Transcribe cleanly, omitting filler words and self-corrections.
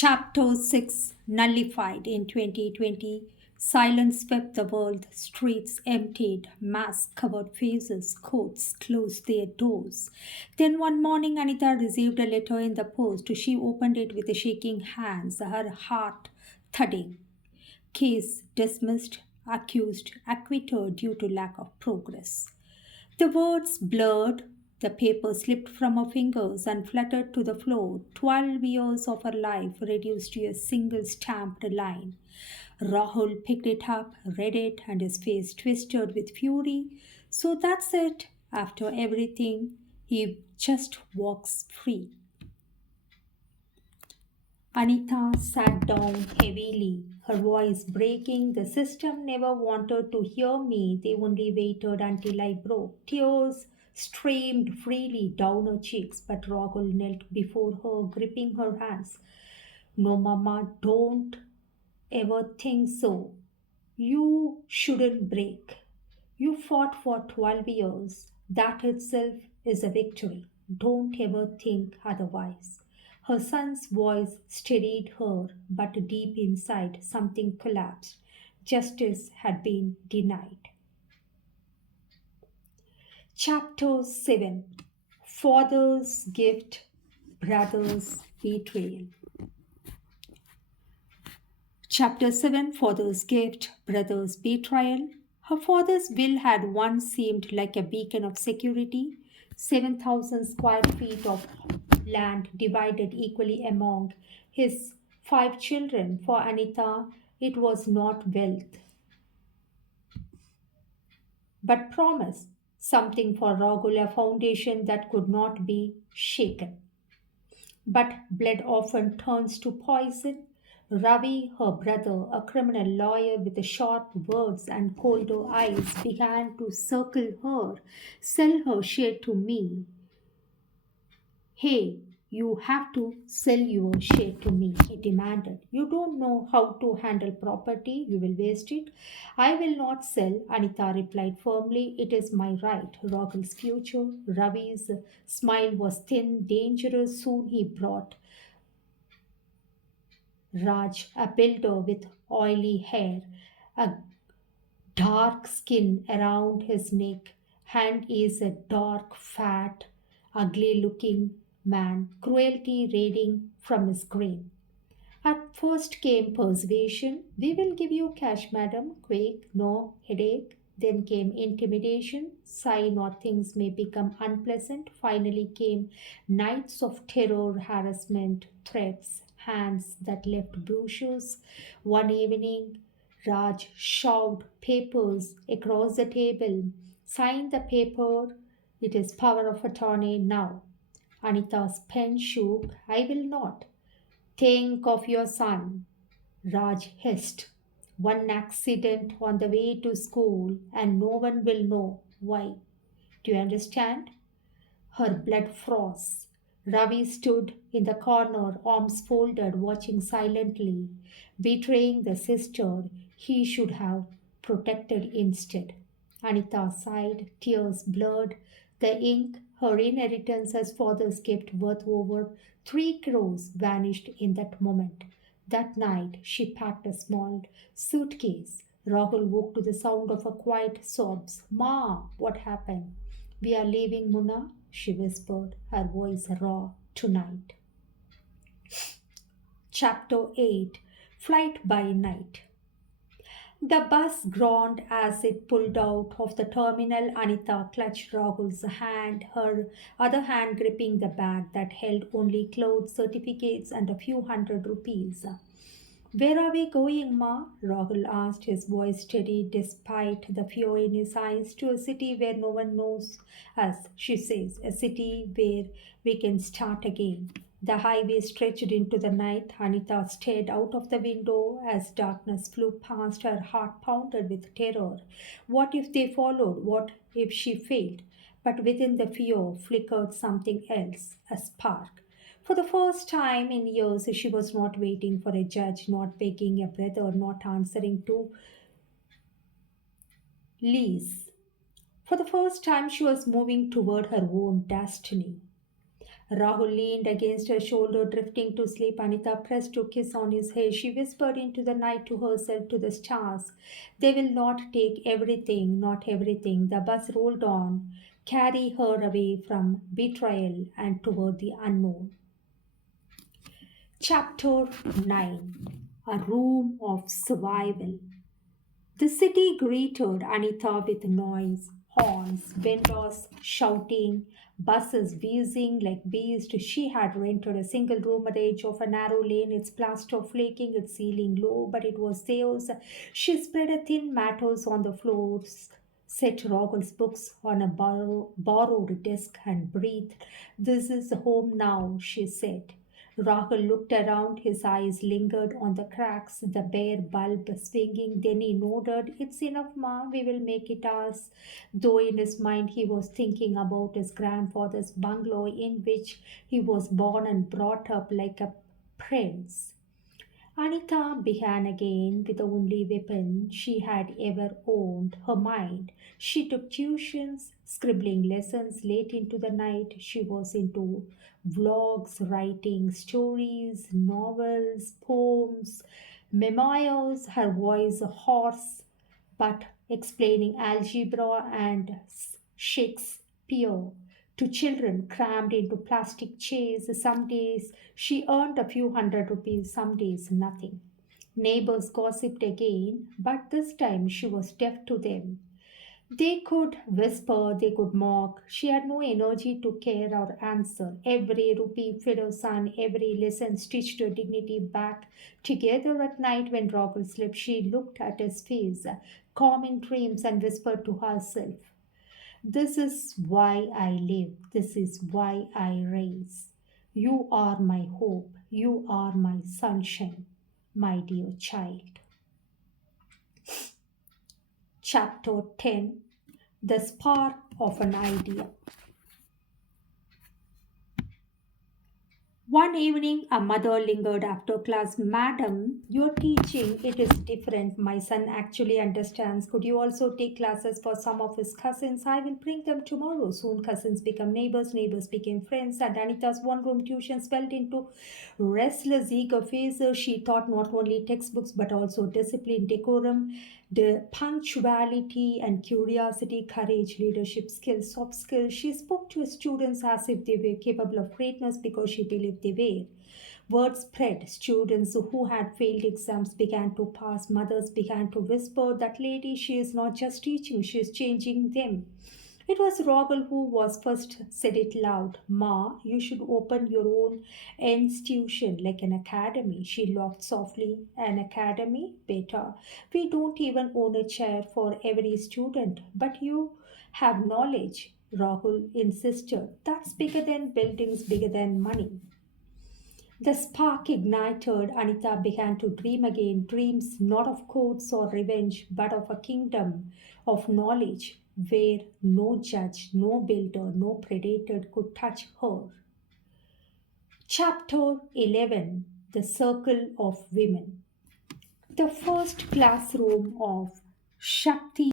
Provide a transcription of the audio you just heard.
Chapter 6 Nullified in 2020. Silence swept the world, streets emptied, mask covered faces, courts closed their doors. Then one morning, Anita received a letter in the post. She opened it with shaking hands, her heart thudding. Case dismissed, accused, acquitted due to lack of progress. The words blurred, the paper slipped from her fingers and fluttered to the floor. 12 years of her life reduced to a single stamped line. Rahul picked it up, read it, and his face twisted with fury. So that's it. After everything, he just walks free. Anita sat down heavily, her voice breaking. The system never wanted to hear me. They only waited until I broke. Tears streamed freely down her cheeks, but Rahul knelt before her, gripping her hands. No, Mama, don't ever think so. You shouldn't break. You fought for 12 years. That itself is a victory. Don't ever think otherwise. Her son's voice steadied her, but deep inside something collapsed. Justice had been denied. Chapter 7 Father's Gift, Brother's Betrayal. Chapter 7 Father's Gift, Brother's Betrayal. Her father's will had once seemed like a beacon of security. 7,000 square feet of land divided equally among his 5 children. For Anita, it was not wealth, but promise. Something for Rahul, a foundation that could not be shaken. But blood often turns to poison. Ravi, her brother, a criminal lawyer with sharp words and colder eyes, began to circle her, sell her share to me. Hey, you have to sell your share to me, he demanded. You don't know how to handle property, you will waste it. I will not sell, Anita replied firmly. It is my right. Rahul's future. Ravi's smile was thin, dangerous. Soon he brought Raj, a builder with oily hair, a dark skin around his neck, and is a dark, fat, ugly looking man, cruelty radiating from his grin. At first came persuasion. We will give you cash, madam. Quick, no headache. Then came intimidation. Sigh or things may become unpleasant. Finally came nights of terror, harassment, threats, hands that left bruises. One evening, Raj shoved papers across the table. Sign the paper. It is power of attorney now. Anita's pen shook. I will not. Think of your son, Raj hissed. One accident on the way to school, and no one will know why. Do you understand? Her blood froze. Ravi stood in the corner, arms folded, watching silently, betraying the sister he should have protected instead. Anita sighed, tears blurred the ink. Her inheritance as father's gift worth over 3 crores vanished in that moment. That night she packed a small suitcase. Rahul woke to the sound of her quiet sobs. Ma, what happened? We are leaving, Munna, she whispered, her voice raw tonight. Chapter 8 Flight by Night. The bus groaned as it pulled out of the terminal. Anita clutched Rahul's hand, her other hand gripping the bag that held only clothes, certificates, and a few hundred rupees. Where are we going, Ma? Rahul asked, his voice steady despite the fear in his eyes. To a city where no one knows us, she says. A city where we can start again. The highway stretched into the night. Anita stared out of the window as darkness flew past. Her heart pounded with terror. What if they followed? What if she failed? But within the fear flickered something else, a spark. For the first time in years, she was not waiting for a judge, not begging a brother, not answering to lease. For the first time, she was moving toward her own destiny. Rahul leaned against her shoulder, drifting to sleep. Anita pressed to kiss on his hair. She whispered into the night to herself, to the stars. They will not take everything, not everything. The bus rolled on, carry her away from betrayal and toward the unknown. Chapter 9. A Room of Survival. The city greeted Anita with noise, horns, vendors shouting, buses whizzing like beasts. She had rented a single room at the edge of a narrow lane, its plaster flaking, its ceiling low, but it was theirs. She spread a thin mattress on the floors, set Rogel's books on a borrowed desk, and breathed. "This is home now," she said. Rahul looked around, his eyes lingered on the cracks, the bare bulb swinging. Then he nodded. "It's enough, Ma, we will make it ours." Though in his mind he was thinking about his grandfather's bungalow in which he was born and brought up like a prince. Anita began again with the only weapon she had ever owned, her mind. She took tuitions, scribbling lessons late into the night. She was into vlogs, writing stories, novels, poems, memoirs, her voice hoarse, but explaining algebra and Shakespeare to children crammed into plastic chairs. Some days she earned a few hundred rupees, some days nothing. Neighbors gossiped again, but this time she was deaf to them. They could whisper, they could mock. She had no energy to care or answer. Every rupee fed her son, every lesson stitched her dignity back together. At night when Rogel slept, she looked at his face, calm in dreams, and whispered to herself, "This is why I live. This is why I raise. You are my hope. You are my sunshine, my dear child." Chapter 10. The Spark of an Idea. One evening, a mother lingered after class. "Madam, your teaching, it is different. My son actually understands. Could you also take classes for some of his cousins? I will bring them tomorrow." Soon cousins became neighbors, neighbors became friends, and Anita's one-room tuition swelled into restless, eager faces. She taught not only textbooks but also discipline, decorum, the punctuality and curiosity, courage, leadership skills, soft skills. She spoke to her students as if they were capable of greatness because she believed they were. Word spread. Students who had failed exams began to pass. Mothers began to whisper, "That lady, she is not just teaching, she is changing them." It was Rogel who was first said it loud. "Ma, you should open your own institution like an academy." She laughed softly. "An academy? Better. We don't even own a chair for every student. But you have knowledge," Rahul insisted. "That's bigger than buildings, bigger than money." The spark ignited. Anita began to dream again, dreams not of courts or revenge, but of a kingdom of knowledge where no judge, no builder, no predator could touch her. Chapter 11. The Circle of Women. The first classroom of Shakti